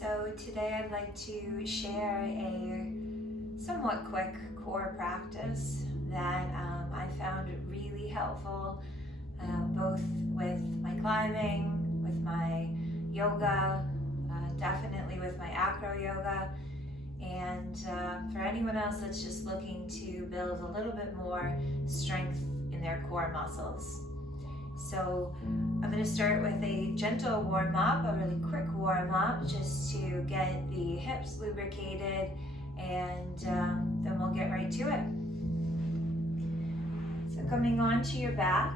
So today I'd like to share a somewhat quick core practice that I found really helpful, both with my climbing, with my yoga, definitely with my acro yoga, and for anyone else that's just looking to build a little bit more strength in their core muscles. So I'm going to start with a gentle warm-up, a really quick warm-up, just to get the hips lubricated, and then we'll get right to it. So coming onto your back,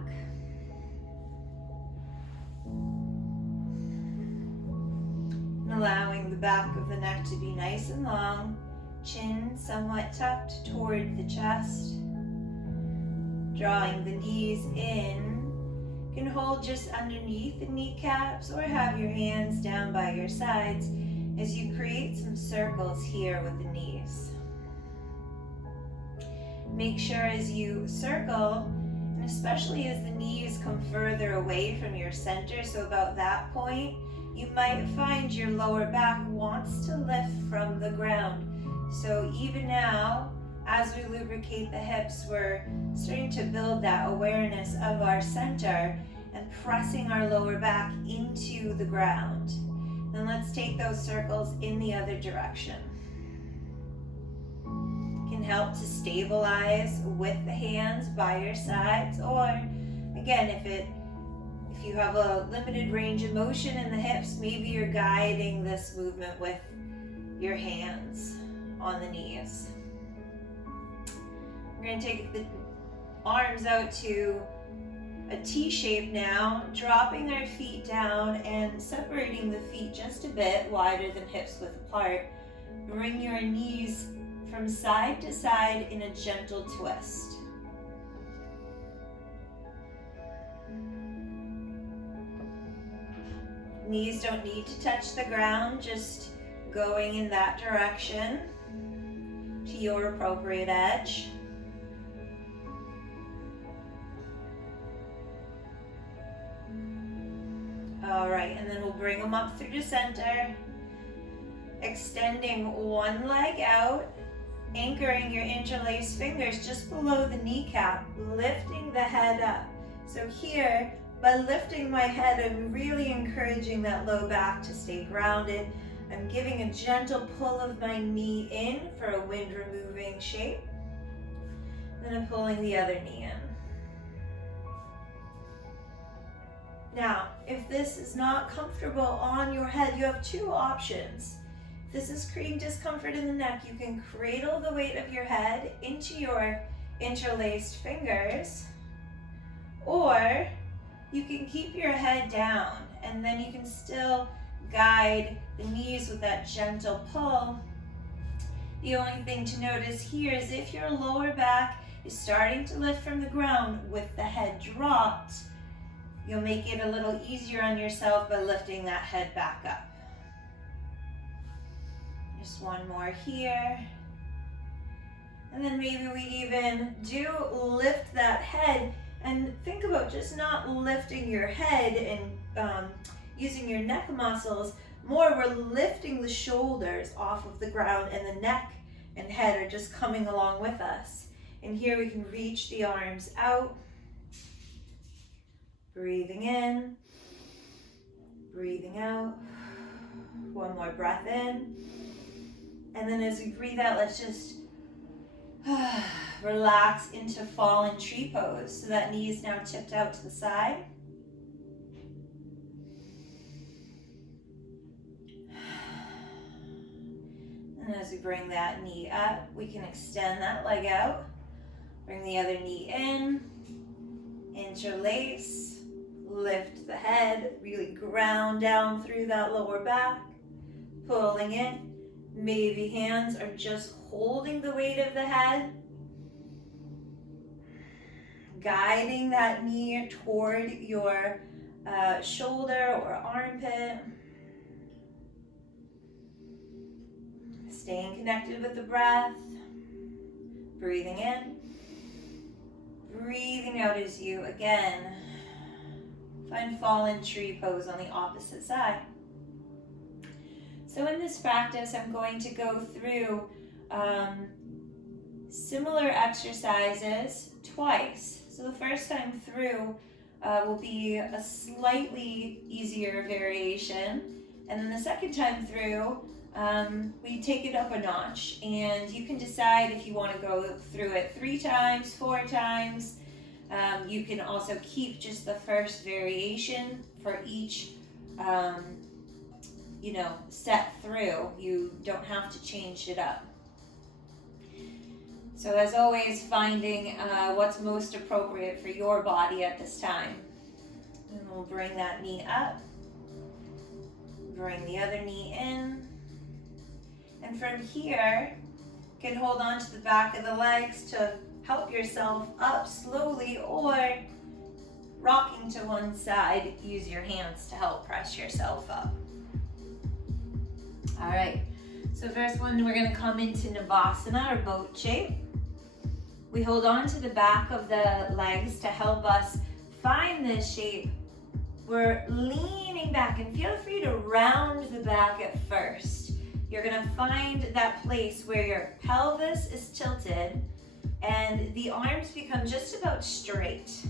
and allowing the back of the neck to be nice and long, chin somewhat tucked toward the chest, drawing the knees in. You can hold just underneath the kneecaps or have your hands down by your sides as you create some circles here with the knees. Make sure as you circle, and especially as the knees come further away from your center, so about that point, you might find your lower back wants to lift from the ground. So even now, as we lubricate the hips, we're starting to build that awareness of our center and pressing our lower back into the ground. Then let's take those circles in the other direction. It can help to stabilize with the hands by your sides, or again, if you have a limited range of motion in the hips, maybe you're guiding this movement with your hands on the knees. We're going to take the arms out to a T shape now, dropping our feet down and separating the feet just a bit wider than hips width apart. Bring your knees from side to side in a gentle twist. Knees don't need to touch the ground, just going in that direction to your appropriate edge. All right, and then we'll bring them up through the center, extending one leg out, anchoring your interlaced fingers just below the kneecap, lifting the head up. So here, by lifting my head, I'm really encouraging that low back to stay grounded. I'm giving a gentle pull of my knee in for a wind removing shape. Then I'm pulling the other knee in. Now, if this is not comfortable on your head, you have two options. If this is creating discomfort in the neck, you can cradle the weight of your head into your interlaced fingers, or you can keep your head down, and then you can still guide the knees with that gentle pull. The only thing to notice here is if your lower back is starting to lift from the ground with the head dropped, you'll make it a little easier on yourself by lifting that head back up. Just one more here. And then maybe we even do lift that head, and think about just not lifting your head and using your neck muscles. More, we're lifting the shoulders off of the ground, and the neck and head are just coming along with us. And here we can reach the arms out. Breathing in, breathing out. One more breath in. And then as we breathe out, let's just relax into fallen tree pose. So that knee is now tipped out to the side. And as we bring that knee up, we can extend that leg out. Bring the other knee in, interlace. Lift the head, really ground down through that lower back, pulling in. Maybe hands are just holding the weight of the head, guiding that knee toward your shoulder or armpit. Staying connected with the breath, breathing in, breathing out as you, again, find fallen tree pose on the opposite side. So in this practice, I'm going to go through similar exercises twice. So the first time through will be a slightly easier variation, and then the second time through we take it up a notch, and you can decide if you want to go through it 3 times, 4 times. You can also keep just the first variation for each step through. You don't have to change it up. So as always, finding what's most appropriate for your body at this time. And we'll bring that knee up, bring the other knee in, and from here, you can hold on to the back of the legs to help yourself up slowly, or rocking to one side, use your hands to help press yourself up. All right, so first one, we're gonna come into Navasana, or boat shape. We hold on to the back of the legs to help us find this shape. We're leaning back, and feel free to round the back at first. You're gonna find that place where your pelvis is tilted and the arms become just about straight.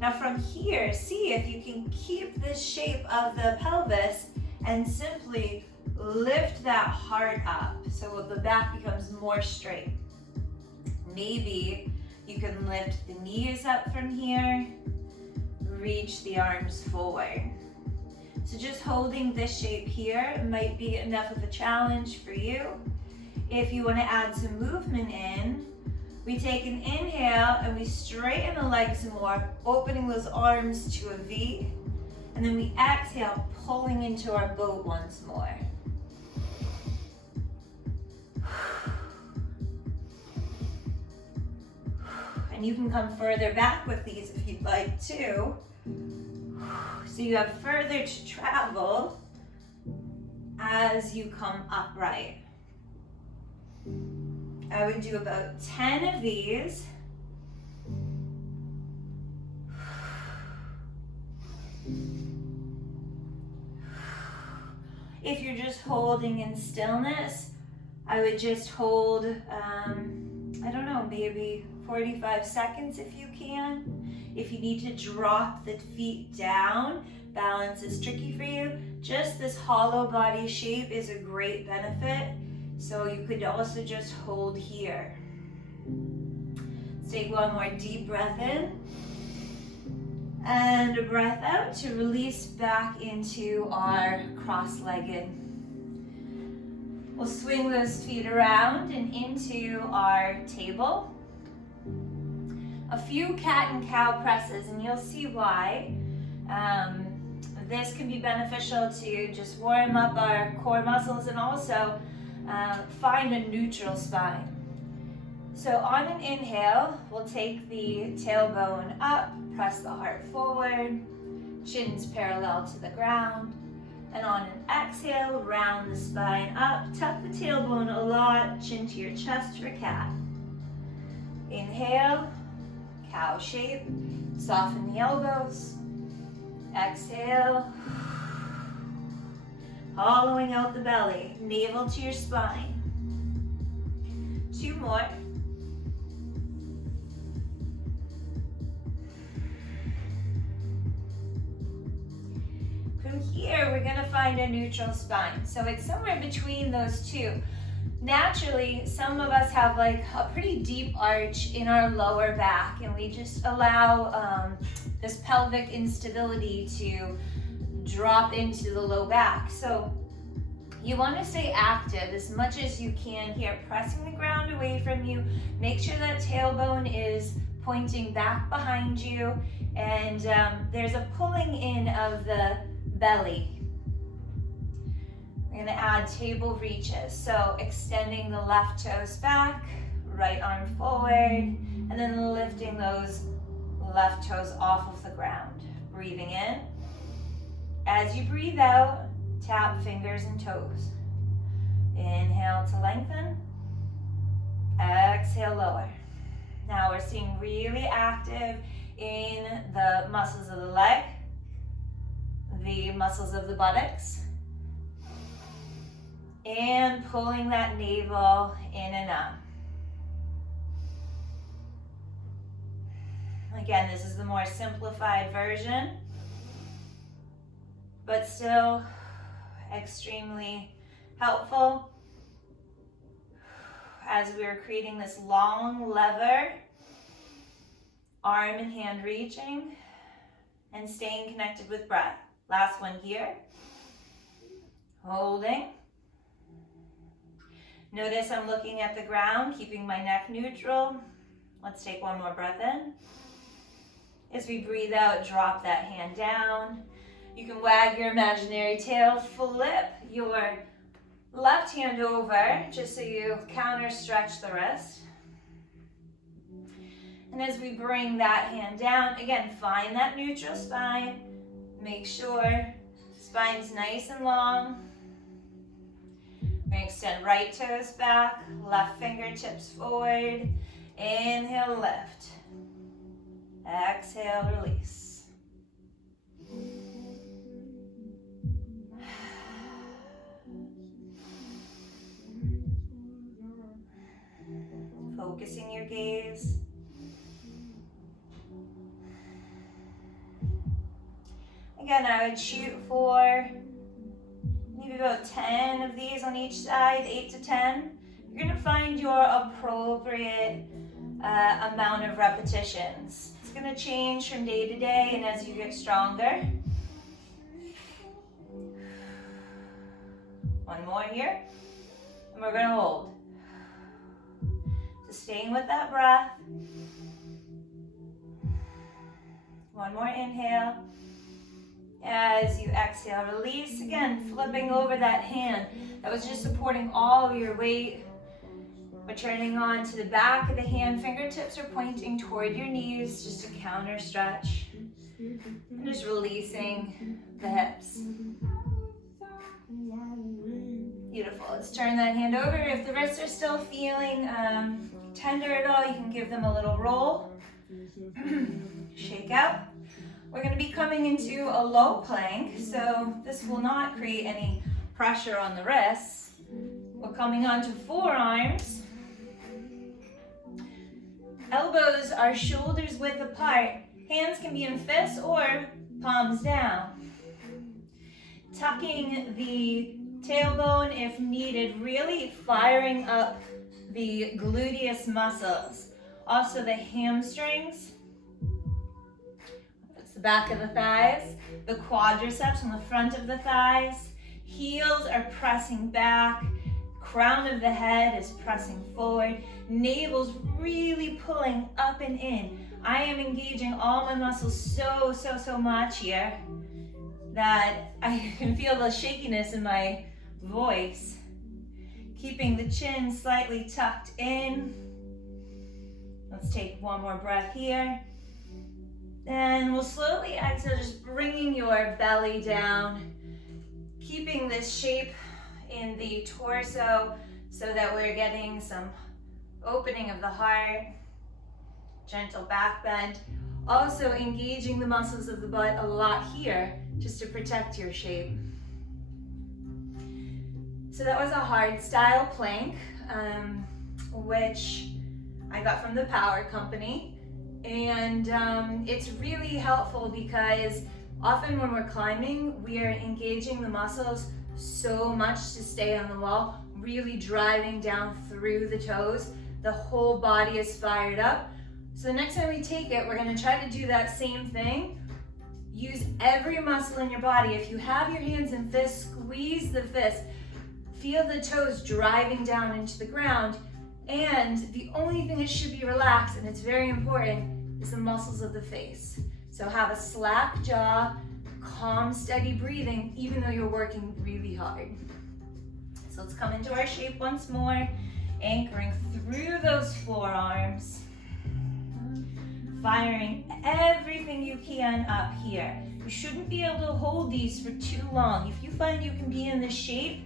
Now from here, see if you can keep this shape of the pelvis and simply lift that heart up so the back becomes more straight. Maybe you can lift the knees up from here, reach the arms forward. So just holding this shape here might be enough of a challenge for you. If you want to add some movement in, we take an inhale and we straighten the legs more, opening those arms to a V. And then we exhale, pulling into our boat once more. And you can come further back with these if you'd like to. So you have further to travel as you come upright. I would do about 10 of these. If you're just holding in stillness, I would just hold, I don't know, maybe 45 seconds if you can. If you need to drop the feet down, balance is tricky for you, just this hollow body shape is a great benefit. So you could also just hold here. Let's take one more deep breath in and a breath out to release back into our cross-legged. We'll swing those feet around and into our table. A few cat and cow presses, and you'll see why. This can be beneficial to just warm up our core muscles and also find a neutral spine. So on an inhale, we'll take the tailbone up, press the heart forward, chins parallel to the ground. And on an exhale, round the spine up, tuck the tailbone a lot, chin to your chest for cat. Inhale, cow shape, soften the elbows. Exhale, hollowing out the belly, navel to your spine. 2 more. From here, we're gonna find a neutral spine. So it's somewhere between those two. Naturally, some of us have like a pretty deep arch in our lower back, and we just allow this pelvic instability to drop into the low back. So you want to stay active as much as you can here, pressing the ground away from you. Make sure that tailbone is pointing back behind you, and there's a pulling in of the belly. We're going to add table reaches. So extending the left toes back, right arm forward, and then lifting those left toes off of the ground. Breathing in. As you breathe out, tap fingers and toes. Inhale to lengthen. Exhale, lower. Now we're staying really active in the muscles of the leg, the muscles of the buttocks. And pulling that navel in and up. Again, this is the more simplified version, but still extremely helpful as we're creating this long lever, arm and hand reaching, and staying connected with breath. Last one here. Holding. Notice I'm looking at the ground, keeping my neck neutral. Let's take one more breath in. As we breathe out, drop that hand down. You can wag your imaginary tail, flip your left hand over, just so you counter stretch the wrist. And as we bring that hand down, again, find that neutral spine. Make sure spine's nice and long. We're going to extend right toes back, left fingertips forward. Inhale, lift. Exhale, release. Focusing your gaze. Again, I would shoot for maybe about 10 of these on each side, 8 to 10. You're going to find your appropriate amount of repetitions. It's going to change from day to day and as you get stronger. One more here, and we're going to hold. Just staying with that breath. One more inhale. As you exhale, release. Again, flipping over that hand. That was just supporting all of your weight. But turning on to the back of the hand, fingertips are pointing toward your knees, just a counter stretch. And just releasing the hips. Beautiful. Let's turn that hand over. If the wrists are still feeling tender at all, you can give them a little roll. Shake out. We're going to be coming into a low plank, so this will not create any pressure on the wrists. We're coming onto forearms. Elbows are shoulders width apart. Hands can be in fists or palms down. Tucking the tailbone if needed, really firing up the gluteus muscles. Also the hamstrings. That's the back of the thighs. The quadriceps on the front of the thighs. Heels are pressing back. Crown of the head is pressing forward. Navel's really pulling up and in. I am engaging all my muscles so much here that I can feel the shakiness in my voice. Keeping the chin slightly tucked in. Let's take one more breath here. And we'll slowly exhale, just bringing your belly down. Keeping this shape in the torso so that we're getting some opening of the heart. Gentle back bend. Also engaging the muscles of the butt a lot here just to protect your shape. So that was a hard style plank, which I got from the Power Company. And it's really helpful because often when we're climbing, we are engaging the muscles so much to stay on the wall, really driving down through the toes. The whole body is fired up. So the next time we take it, we're gonna try to do that same thing. Use every muscle in your body. If you have your hands in fists, squeeze the fist. Feel the toes driving down into the ground. And the only thing that should be relaxed, and it's very important, is the muscles of the face. So have a slack jaw, calm, steady breathing, even though you're working really hard. So let's come into our shape once more, anchoring through those forearms, firing everything you can up here. You shouldn't be able to hold these for too long. If you find you can be in this shape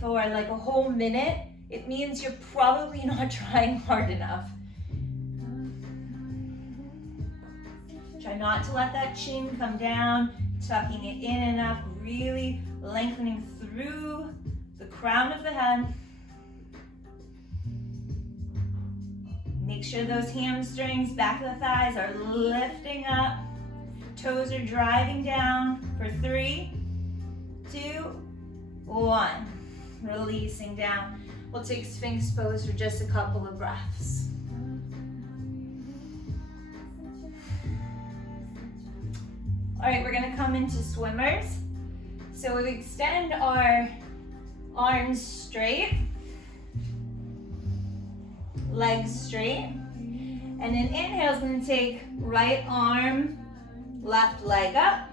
for like a whole minute, it means you're probably not trying hard enough. Try not to let that chin come down, tucking it in and up, really lengthening through the crown of the head. Make sure those hamstrings, back of the thighs are lifting up. Toes are driving down for 3, 2, 1. Releasing down. We'll take Sphinx pose for just a couple of breaths. All right, we're gonna come into swimmers. So we extend our arms straight, legs straight, and then inhale is gonna take right arm, left leg up,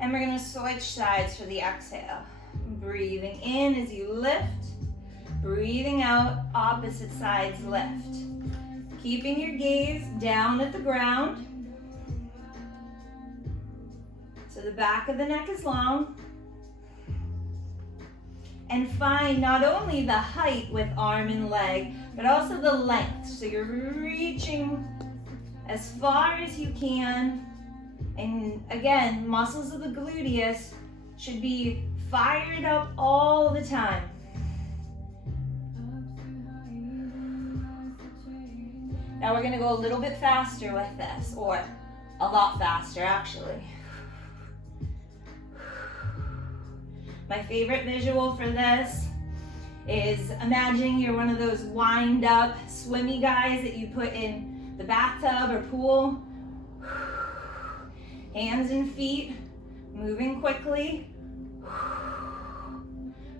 and we're gonna switch sides for the exhale. Breathing in as you lift, breathing out, opposite sides lift. Keeping your gaze down at the ground. So the back of the neck is long. And find not only the height with arm and leg, but also the length. So you're reaching as far as you can. And again, muscles of the gluteus should be fired up all the time. Now we're gonna go a little bit faster with this, or a lot faster actually. My favorite visual for this is imagining you're one of those wind up swimmy guys that you put in the bathtub or pool. Hands and feet moving quickly.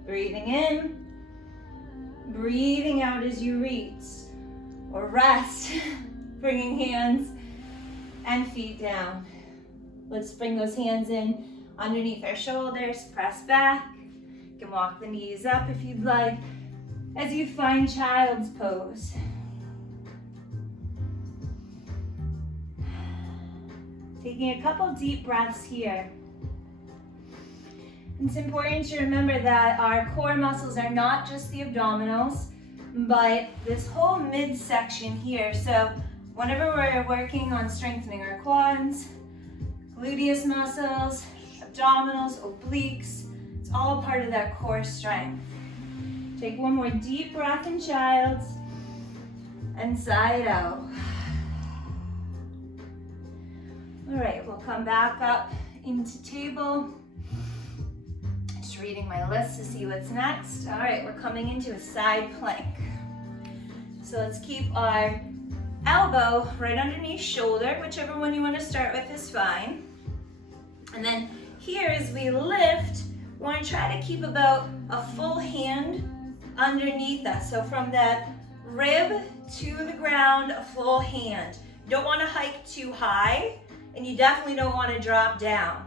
Breathing in, breathing out as you reach or rest, bringing hands and feet down. Let's bring those hands in underneath our shoulders, press back. You can walk the knees up if you'd like as you find child's pose. Taking a couple deep breaths here. It's important to remember that our core muscles are not just the abdominals, but this whole midsection here. So whenever we're working on strengthening our quads, gluteus muscles, abdominals, obliques, it's all part of that core strength. Take one more deep breath in child's and side out. All right, we'll come back up into table. Just reading my list to see what's next. All right, we're coming into a side plank. So let's keep our elbow right underneath shoulder, whichever one you want to start with is fine. And then here as we lift, we want to try to keep about a full hand underneath us. So from that rib to the ground, a full hand. You don't want to hike too high, and you definitely don't want to drop down.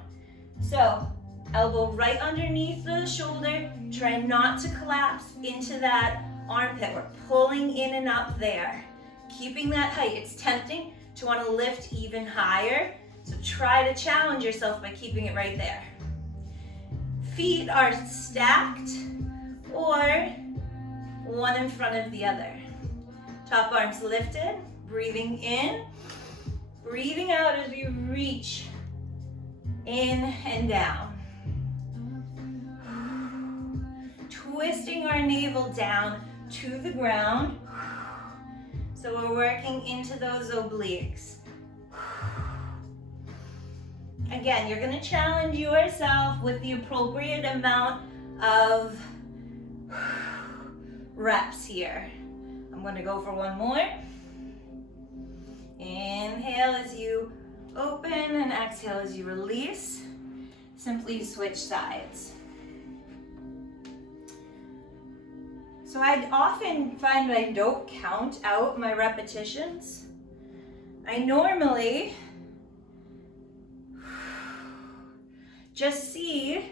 So elbow right underneath the shoulder. Try not to collapse into that armpit. We're pulling in and up there. Keeping that height. It's tempting to want to lift even higher. So try to challenge yourself by keeping it right there. Feet are stacked or one in front of the other. Top arms lifted, breathing in, breathing out as you reach in and down. Twisting our navel down to the ground. So we're working into those obliques. Again, you're going to challenge yourself with the appropriate amount of reps here. I'm going to go for one more. Inhale as you open and exhale as you release. Simply switch sides. So I often find that I don't count out my repetitions. I normally just see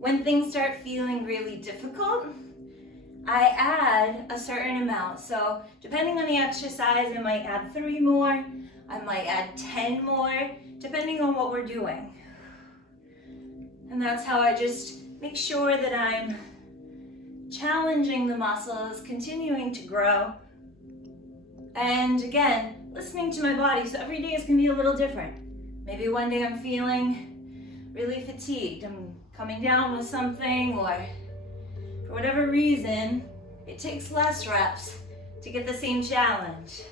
when things start feeling really difficult, I add a certain amount. So depending on the exercise, I might add 3 more, I might add 10 more, depending on what we're doing. And that's how I just make sure that I'm challenging the muscles, continuing to grow. And again, listening to my body. So every day is gonna be a little different. Maybe one day I'm feeling really fatigued, I'm coming down with something, or for whatever reason, it takes less reps to get the same challenge.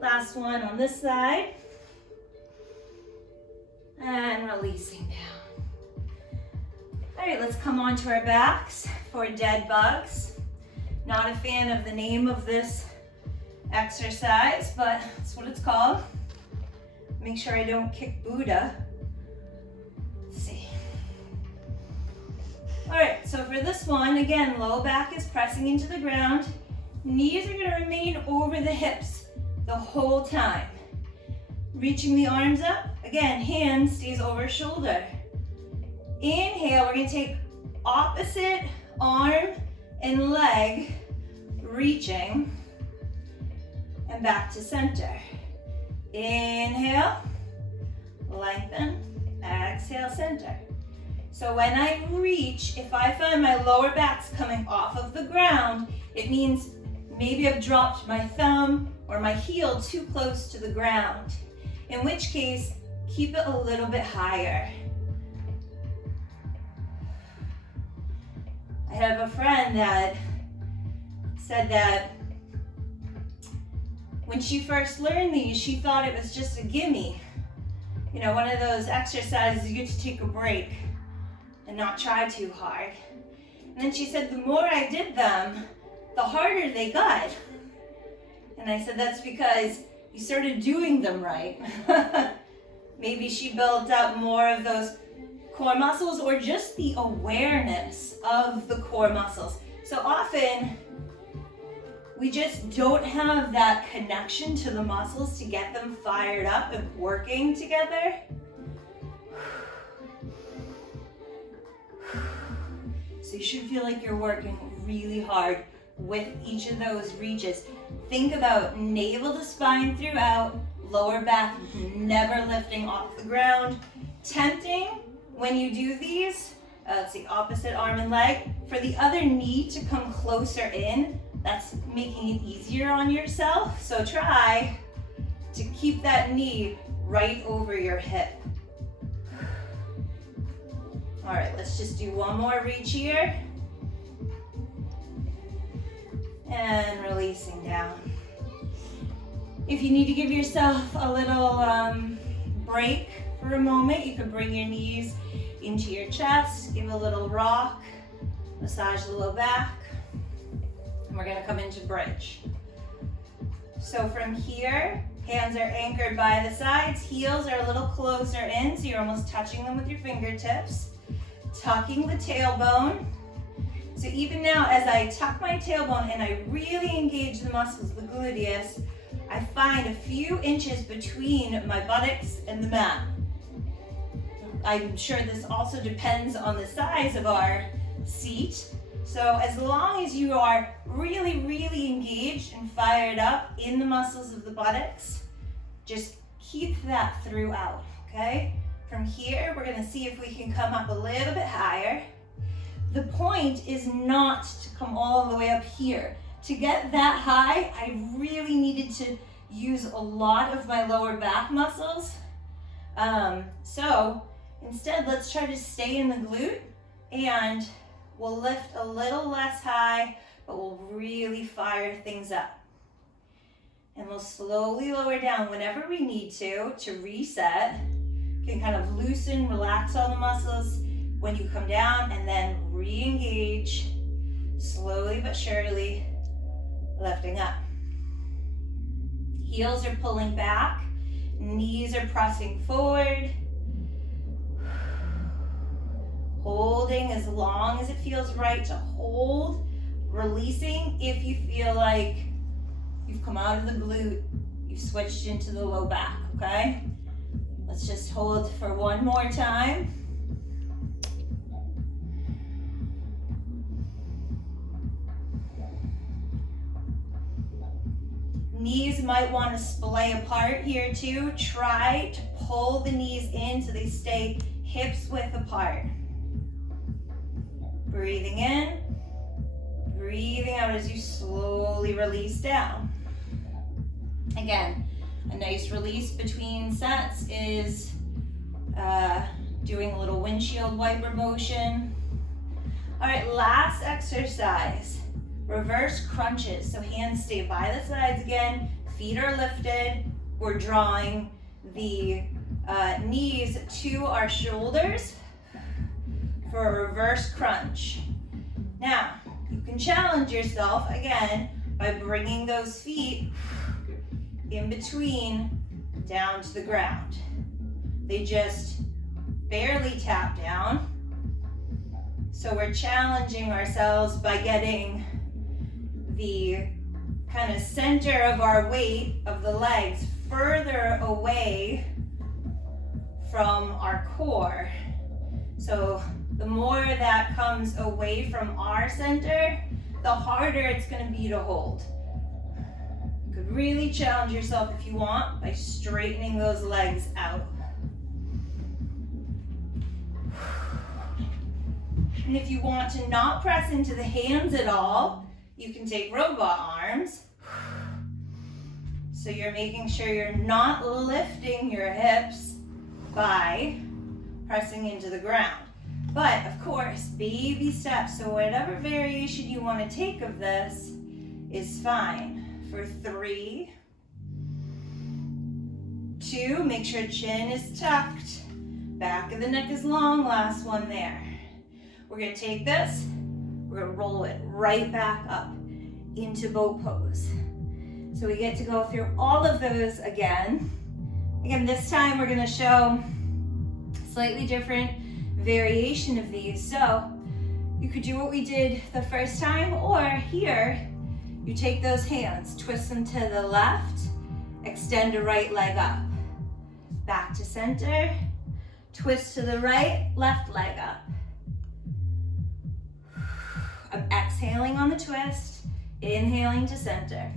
Last one on this side. And releasing down. All right, let's come onto our backs for dead bugs. Not a fan of the name of this exercise, but that's what it's called. Make sure I don't kick Buddha. Let's see. All right, so for this one, again, low back is pressing into the ground. Knees are gonna remain over the hips the whole time. Reaching the arms up. Again, hand stays over shoulder. Inhale, we're gonna take opposite arm and leg, reaching, and back to center. Inhale, lengthen, exhale, center. So when I reach, if I find my lower back's coming off of the ground, it means maybe I've dropped my thumb or my heel too close to the ground. In which case, keep it a little bit higher. I have a friend that said that when she first learned these, she thought it was just a gimme. You know, one of those exercises you get to take a break and not try too hard. And then she said, the more I did them, the harder they got. And I said, that's because you started doing them right. Maybe she built up more of those core muscles, or just the awareness of the core muscles. So often, we just don't have that connection to the muscles to get them fired up and working together. So you should feel like you're working really hard with each of those reaches. Think about navel to spine throughout, lower back never lifting off the ground. Tempting when you do these, let's see, opposite arm and leg, for the other knee to come closer in. That's making it easier on yourself. So try to keep that knee right over your hip. All right, let's just do one more reach here. And releasing down. If you need to give yourself a little break for a moment, you can bring your knees into your chest, give a little rock, massage the low back, and we're gonna come into bridge. So from here, hands are anchored by the sides, heels are a little closer in, so you're almost touching them with your fingertips, tucking the tailbone. So even now, as I tuck my tailbone and I really engage the muscles, the gluteus, I find a few inches between my buttocks and the mat. I'm sure this also depends on the size of our seat. So as long as you are really, really engaged and fired up in the muscles of the buttocks, just keep that throughout, okay? From here, we're gonna see if we can come up a little bit higher. The point is not to come all the way up here. To get that high, I really needed to use a lot of my lower back muscles. So instead, let's try to stay in the glute, and we'll lift a little less high, but we'll really fire things up. And we'll slowly lower down whenever we need to reset. You can kind of loosen, relax all the muscles when you come down, and then re-engage, slowly but surely, lifting up. Heels are pulling back, knees are pressing forward. Holding as long as it feels right to hold. Releasing if you feel like you've come out of the glute, you've switched into the low back, okay? Let's just hold for one more time. Knees might want to splay apart here too. Try to pull the knees in so they stay hips width apart. Breathing in, breathing out as you slowly release down. Again, A nice release between sets is doing a little windshield wiper motion. All right, last exercise, reverse crunches. So hands stay by the sides again, feet are lifted. We're drawing the knees to our shoulders for a reverse crunch. Now, you can challenge yourself again by bringing those feet in between down to the ground. They just barely tap down. So we're challenging ourselves by getting the kind of center of our weight of the legs further away from our core. So the more that comes away from our center, the harder it's going to be to hold. You could really challenge yourself if you want by straightening those legs out. And if you want to not press into the hands at all, you can take robot arms. So you're making sure you're not lifting your hips by pressing into the ground. But of course, baby steps. So whatever variation you want to take of this is fine. For 3, 2, make sure chin is tucked. Back of the neck is long, last one there. We're gonna take this, we're gonna roll it right back up into boat pose. So we get to go through all of those again. Again, this time we're gonna show slightly different variation of these. So you could do what we did the first time, or here, you take those hands, twist them to the left, extend a right leg up. Back to center, twist to the right, left leg up. I'm exhaling on the twist, inhaling to center.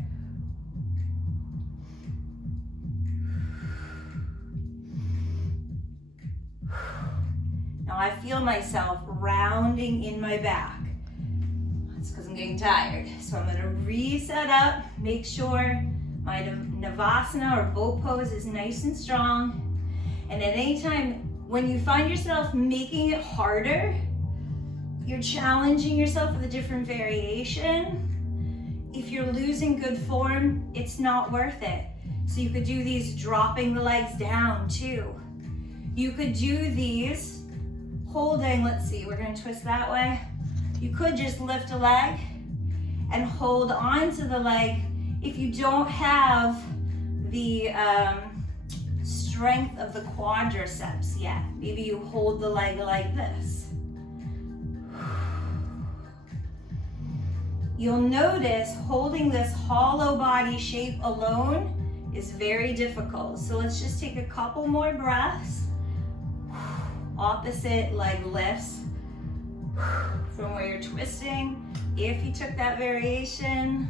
Now I feel myself rounding in my back. That's because I'm getting tired. So I'm gonna reset up, make sure my Navasana or boat pose is nice and strong. And at any time when you find yourself making it harder, you're challenging yourself with a different variation. If you're losing good form, it's not worth it. So you could do these dropping the legs down too. You could do these holding, let's see, we're gonna twist that way. You could just lift a leg and hold on to the leg if you don't have the strength of the quadriceps yet. Maybe you hold the leg like this. You'll notice holding this hollow body shape alone is very difficult. So let's just take a couple more breaths. Opposite leg lifts from where you're twisting, if you took that variation.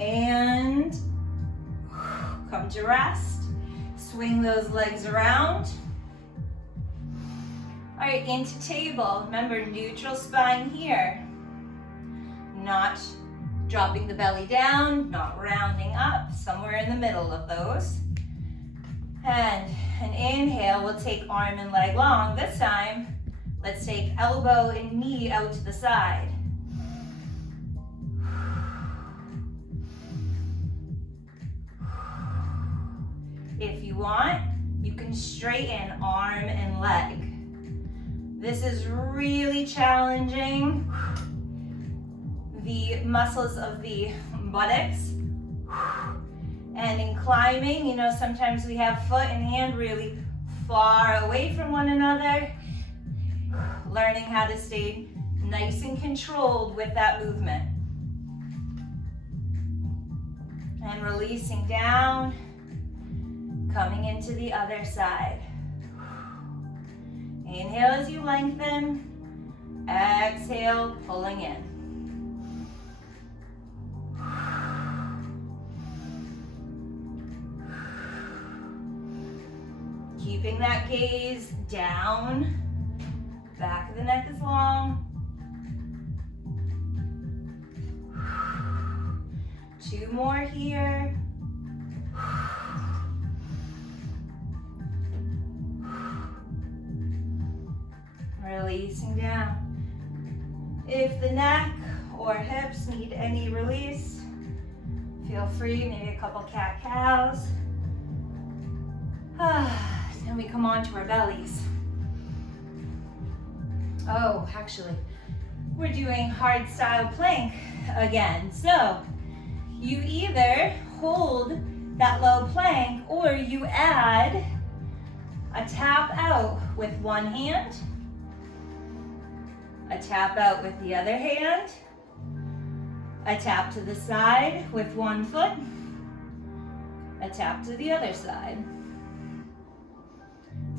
And come to rest. Swing those legs around. All right, into table. Remember, neutral spine here. Not dropping the belly down, not rounding up, somewhere in the middle of those. And an inhale, we'll take arm and leg long. This time, let's take elbow and knee out to the side. If you want, you can straighten arm and leg. This is really challenging the muscles of the buttocks. And in climbing, you know, sometimes we have foot and hand really far away from one another. Learning how to stay nice and controlled with that movement. And releasing down, coming into the other side. Inhale as you lengthen, exhale, pulling in. Keeping that gaze down, back of the neck is long. 2 more here. releasing down. If the neck or hips need any release, feel free, maybe a couple cat-cows. Then we come on to our bellies. Oh, actually, we're doing hard style plank again. So you either hold that low plank or you add a tap out with one hand, a tap out with the other hand, a tap to the side with one foot, a tap to the other side.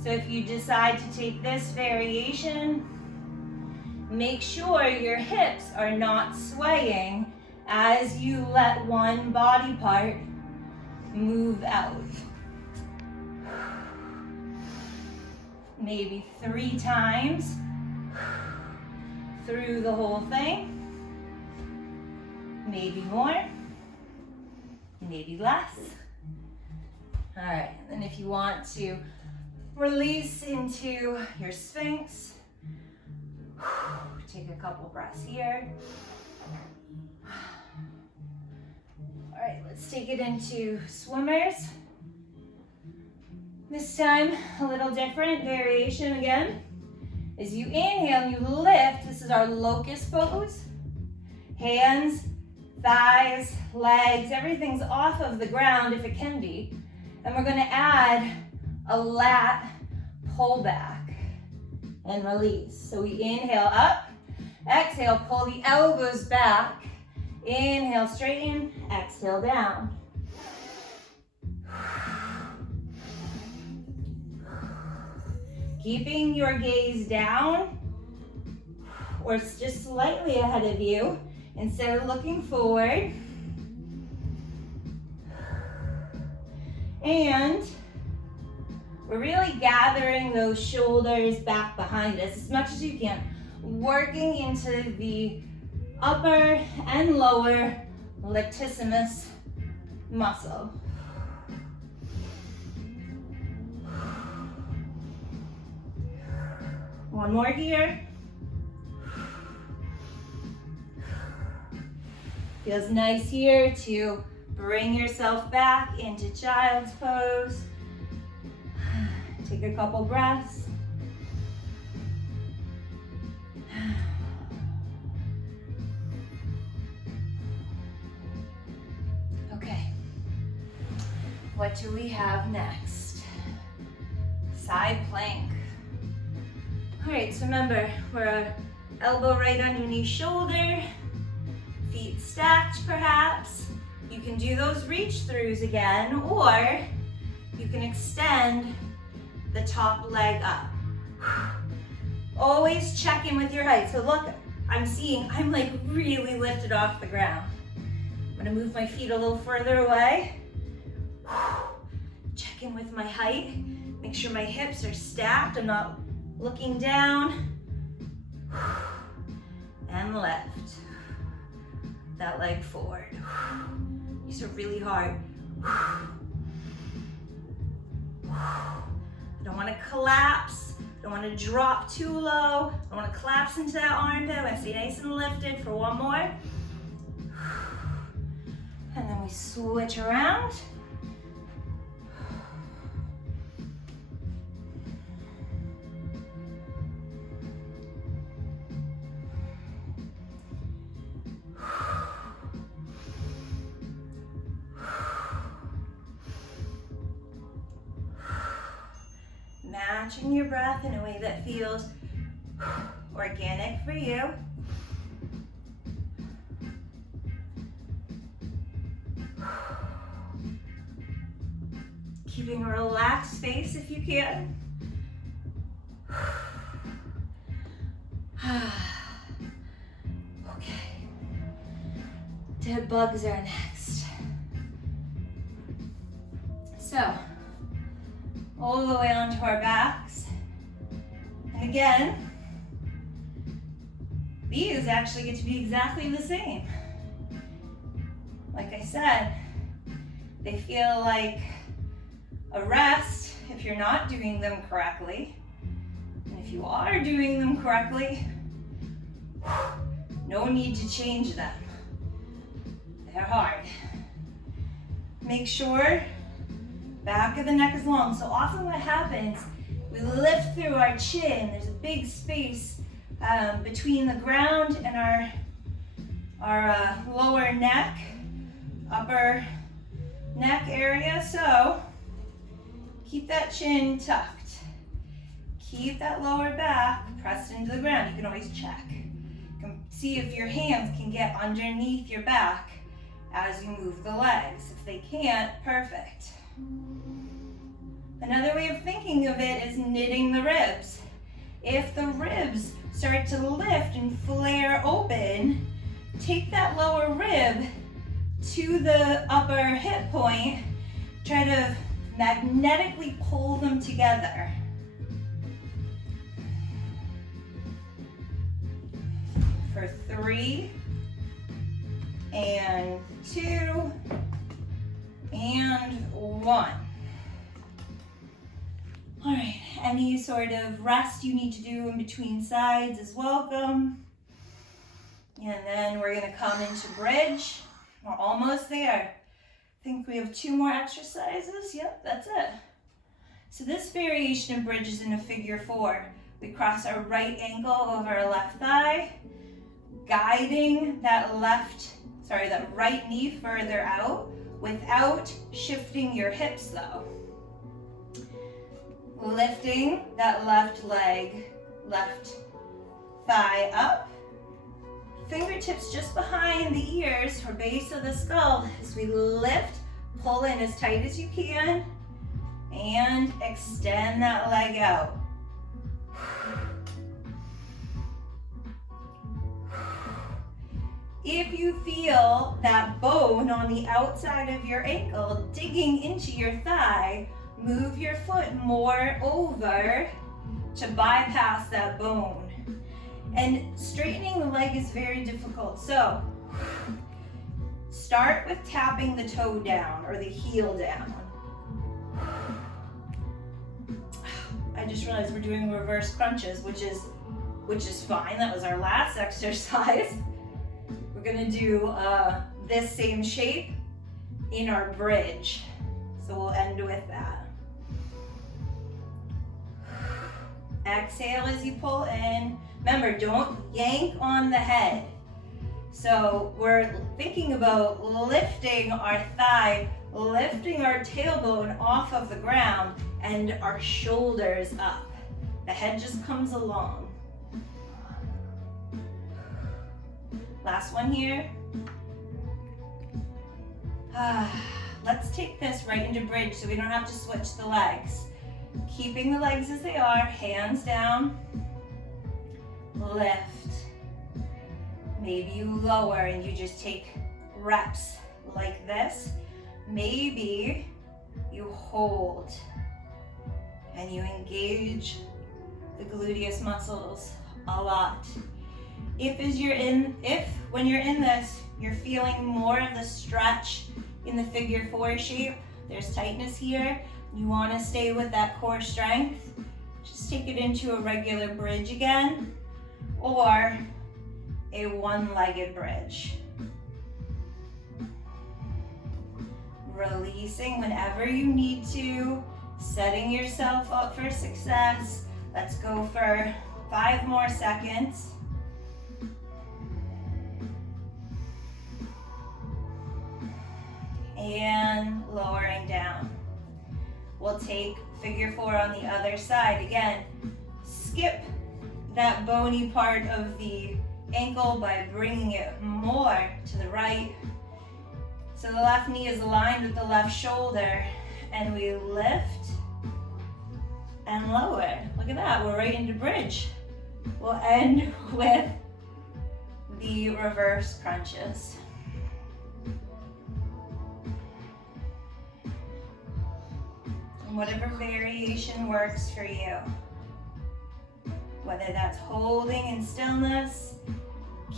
So if you decide to take this variation, make sure your hips are not swaying as you let one body part move out. Maybe 3 times through the whole thing. Maybe more, maybe less. All right, and then if you want to release into your Sphinx, take a couple breaths here. All right, let's take it into swimmers. This time, a little different variation again. As you inhale and you lift, this is our locust pose. Hands, thighs, legs, everything's off of the ground if it can be. And we're gonna add a lat pull back and release. So we inhale up, exhale, pull the elbows back. Inhale, straighten, exhale, down. Keeping your gaze down or just slightly ahead of you instead of looking forward. And we're really gathering those shoulders back behind us as much as you can, working into the upper and lower latissimus muscle. One more here. Feels nice here to bring yourself back into child's pose. Take a couple breaths. Okay. What do we have next? Side plank. All right, so remember, we're elbow right underneath shoulder, feet stacked perhaps. You can do those reach throughs again, or you can extend the top leg up. Always check in with your height. So look, I'm like really lifted off the ground. I'm gonna move my feet a little further away. Check in with my height. Make sure my hips are stacked. I'm not looking down. And lift. That leg forward. These are really hard. I don't want to collapse. I don't want to drop too low. I don't want to collapse into that armpit. I want to stay nice and lifted for one more. And then we switch around. Matching your breath in a way that feels organic for you. Keeping a relaxed face if you can. Okay. Dead bugs are next. So, all the way onto our backs. And again, these actually get to be exactly the same. Like I said, they feel like a rest if you're not doing them correctly. And if you are doing them correctly, no need to change them. They're hard. Make sure back of the neck is long. So often what happens, we lift through our chin. There's a big space between the ground and our lower neck, upper neck area. So keep that chin tucked. Keep that lower back pressed into the ground. You can always check. You can see if your hands can get underneath your back as you move the legs. If they can't, perfect. Another way of thinking of it is knitting the ribs. If the ribs start to lift and flare open, take that lower rib to the upper hip point, try to magnetically pull them together. For 3, and 2, and 1. All right, any sort of rest you need to do in between sides is welcome. And then we're gonna come into bridge. We're almost there. I think we have 2 more exercises. Yep, that's it. So this variation of bridge is in a figure 4. We cross our right ankle over our left thigh, guiding that right knee further out without shifting your hips though. Lifting that left leg, left thigh up. Fingertips just behind the ears or base of the skull as we lift, pull in as tight as you can, and extend that leg out. If you feel that bone on the outside of your ankle digging into your thigh, move your foot more over to bypass that bone. And straightening the leg is very difficult. So start with tapping the toe down or the heel down. I just realized we're doing reverse crunches, which is fine. That was our last exercise. We're gonna do this same shape in our bridge. So we'll end with that. Exhale as you pull in. Remember, don't yank on the head. So we're thinking about lifting our thigh, lifting our tailbone off of the ground and our shoulders up. The head just comes along. Last one here. Let's take this right into bridge so we don't have to switch the legs. Keeping the legs as they are, hands down, lift. Maybe you lower and you just take reps like this. Maybe you hold and you engage the gluteus muscles a lot. If when you're in this, you're feeling more of the stretch in the figure 4 shape, there's tightness here, you want to stay with that core strength, just take it into a regular bridge again, or a one-legged bridge. Releasing whenever you need to, setting yourself up for success. Let's go for 5 more seconds. And lowering down. We'll take figure 4 on the other side. Again, skip that bony part of the ankle by bringing it more to the right. So the left knee is aligned with the left shoulder, and we lift and lower. Look at that, we're right into bridge. We'll end with the reverse crunches. Whatever variation works for you. Whether that's holding in stillness,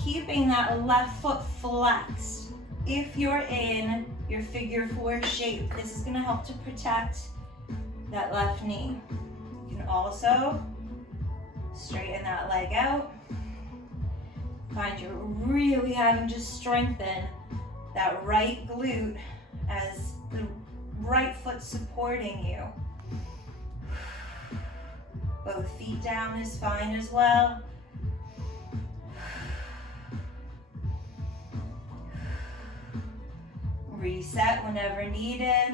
keeping that left foot flexed. If you're in your figure 4 shape, this is gonna help to protect that left knee. You can also Straighten that leg out. Find you're really having to strengthen that right glute as the right foot supporting you. Both feet down is fine as well. Reset whenever needed.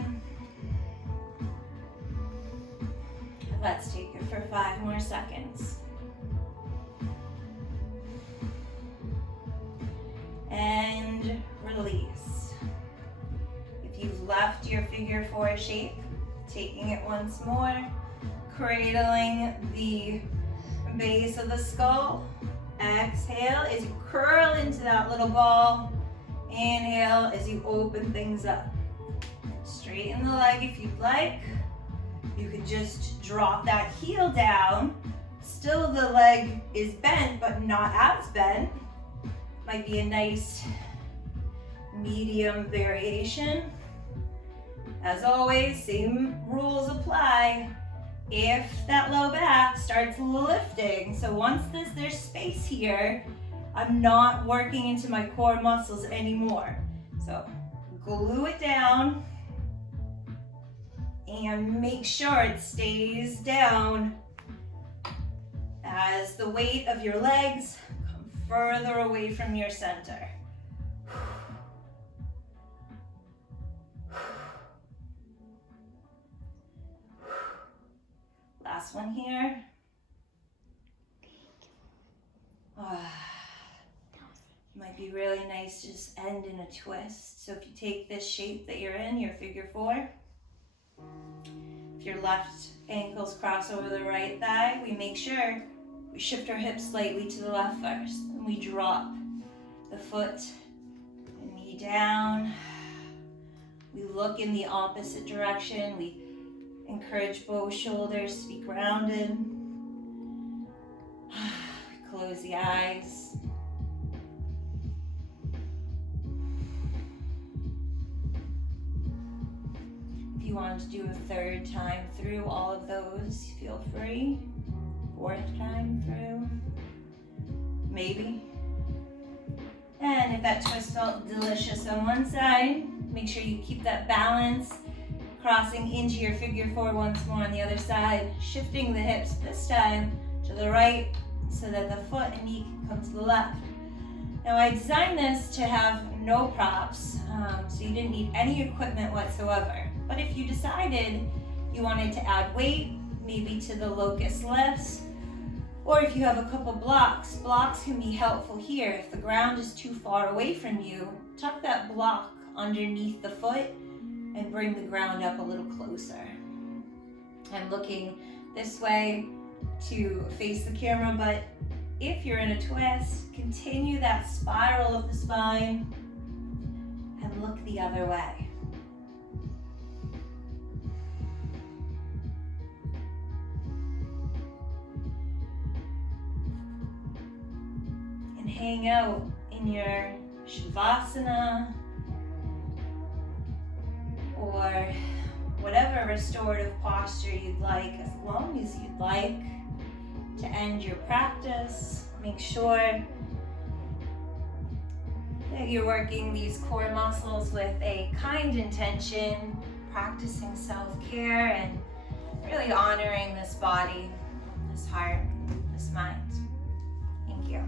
Let's take it for 5 more seconds. And release. If you've left your figure 4 shape, taking it once more, cradling the base of the skull. Exhale as you curl into that little ball. Inhale as you open things up. Straighten the leg if you'd like. You could just drop that heel down. Still the leg is bent, but not as bent. Might be a nice medium variation. As always, same rules apply. If that low back starts lifting, so once there's space here, I'm not working into my core muscles anymore. So glue it down and make sure it stays down as the weight of your legs come further away from your center. Last one here. Might be really nice to just end in a twist. So if you take this shape that you're in, your figure 4, if your left ankles cross over the right thigh, we make sure we shift our hips slightly to the left first. And we drop the foot and knee down. We look in the opposite direction. We encourage both shoulders to be grounded. Close the eyes. If you want to do a 3rd time through all of those, feel free. 4th time through, maybe. And if that twist felt delicious on one side, make sure you keep that balance. Crossing into your figure 4 once more on the other side, shifting the hips this time to the right so that the foot and knee can come to the left. Now I designed this to have no props, so you didn't need any equipment whatsoever. But if you decided you wanted to add weight, maybe to the locust lifts, or if you have a couple blocks can be helpful here. If the ground is too far away from you, tuck that block underneath the foot and bring the ground up a little closer. I'm looking this way to face the camera, but if you're in a twist, continue that spiral of the spine and look the other way. And hang out in your Shavasana or whatever restorative posture you'd like, as long as you'd like to end your practice. Make sure that you're working these core muscles with a kind intention, practicing self-care, and really honoring this body, this heart, this mind. Thank you.